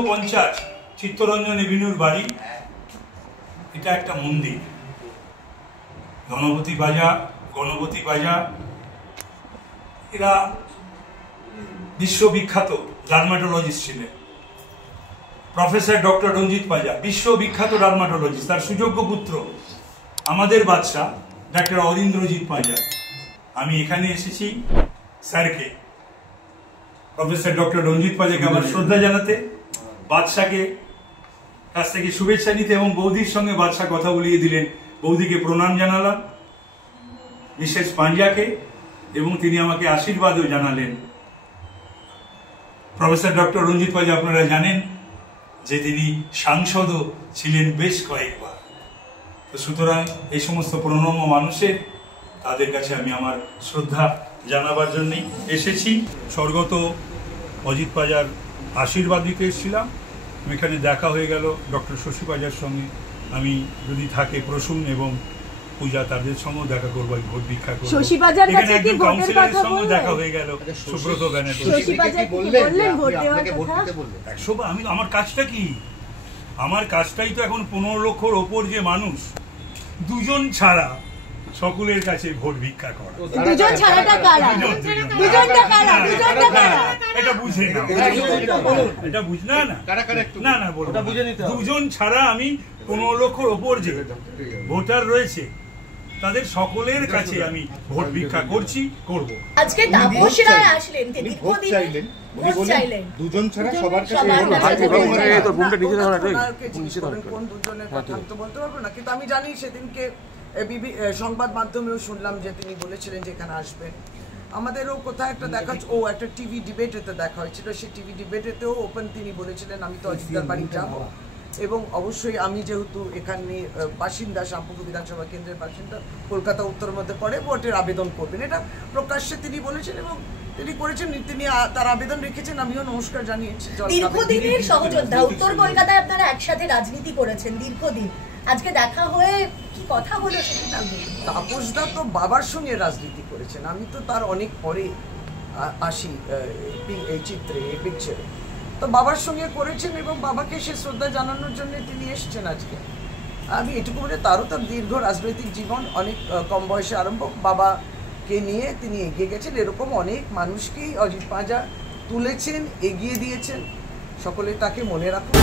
150 চিত্তরঞ্জন এভিনিউর বাড়ি। এটা একটা মন্দির, গণপতি বাজা। এরা বিশ্ববিখ্যাত ডার্মাটোলজিস্ট ছিলেন। প্রফেসর ডক্টর রঞ্জিত পাজা বিশ্ববিখ্যাত ডার্মাটোলজিস্ট, তার সুযোগ্য পুত্র আমাদের বাদশা ডাক্তার অরিন্দ্রজিৎ পাজা। আমি এখানে এসেছি স্যারকে, প্রফেসর ডক্টর রঞ্জিত পাজাকে আমার শ্রদ্ধা জানাতে, বাদশাকে কাছ থেকে শুভেচ্ছা নিতে, এবং বৌদির সঙ্গে বাদশা কথা বলিয়ে দিলেন। বৌদিকে প্রণাম জানালাম, মিসেস পাঞ্জাকে, এবং তিনি আমাকে আশীর্বাদও জানালেন। প্রফেসর ডক্টর রঞ্জিত পাজা আপনারা জানেন যে তিনি সাংসদও ছিলেন বেশ কয়েকবার। তো সুতরাং এই সমস্ত প্রণম্য মানুষের তাদের কাছে আমি আমার শ্রদ্ধা জানাবার জন্যই এসেছি। স্বর্গত অজিত পাজার আশীর্বাদ দিতে এসেছিলাম। এখানে দেখা হয়ে গেল ডক্টর শশী পাজার সঙ্গে। আমি যদি থাকে প্রসূন এবং পূজা, তাদের সঙ্গেও দেখা করবো, ভোট ভিক্ষা করবো। এখানে একজন কাউন্সিলরের সঙ্গে দেখা হয়ে গেল, সুব্রত ব্যানার্জি। আমি আমার কাজটা কি? আমার কাজটাই তো এখন 15 লক্ষর ওপর যে মানুষ, দুজন ছাড়া সকলের কাছে ভোট ভিক্ষা করা। দুজন ছাড়াটা কারা? দুজনটা কারা? দুজনটা কারা? এটা বুঝে না, এটা বুঝ না না না বলবো। দুজন ছাড়া আমি 15 লক্ষর ওপর যে ভোটার রয়েছে তাদের সকলের কাছে আমি ভোট ভিক্ষা করছি, করব। আজকে তাপস রায় আসলেন, তিনি ভোট চাইলেন, দুজন ছাড়া সবার কাছে কোন দুজনের কথা তো বলতে পারবো না, কিন্তু আমি জানি সেদিনকে সংবাদ মাধ্যমেও শুনলাম যে তিনি বলেছিলেন যে এখানে আসবেন। আমাদেরও কোথায় একটা দেখা, একটা টিভি ডিবেটেতে দেখা হয়েছিল, সেই টিভি ডিবেটেতেও ওপেন তিনি বলেছিলেন আমি তো অজিতদার বাড়ি যাব, এবং অবশ্যই আমি যেহেতু এখানে বাসিন্দা, শ্যামপুকুর বিধানসভা কেন্দ্রের বাসিন্দা, কলকাতা উত্তর মধ্যে পড়ে, ভোটের আবেদন করবেন, এটা প্রকাশ্যে তিনি বলেছেন এবং তিনি করেছেন। তিনি তার আবেদন রেখেছেন, আমিও নমস্কার জানিয়েছি। দীর্ঘদিনের সহযোদ্ধা, উত্তর কলকাতায় আপনারা একসাথে রাজনীতি করেছেন দীর্ঘদিন, আজকে দেখা হয়ে কি কথা হলো সেটা? তাপসদা তো বাবার সঙ্গে রাজনীতি করেছেন, আমি তো তার অনেক পরে আসি এই চিত্রে, এই পিকচারে। তো বাবার সঙ্গে করেছেন এবং বাবাকে সে শ্রদ্ধা জানানোর জন্য তিনি এসছেন আজকে। আমি এটুকু বলে, তারও তার দীর্ঘ রাজনৈতিক জীবন, অনেক কম বয়সে আরম্ভ, বাবাকে নিয়ে তিনি এগিয়ে গেছেন। এরকম অনেক মানুষকেই অজিত পাজা তুলেছেন, এগিয়ে দিয়েছেন। সকলে তাকে মনে রাখুন।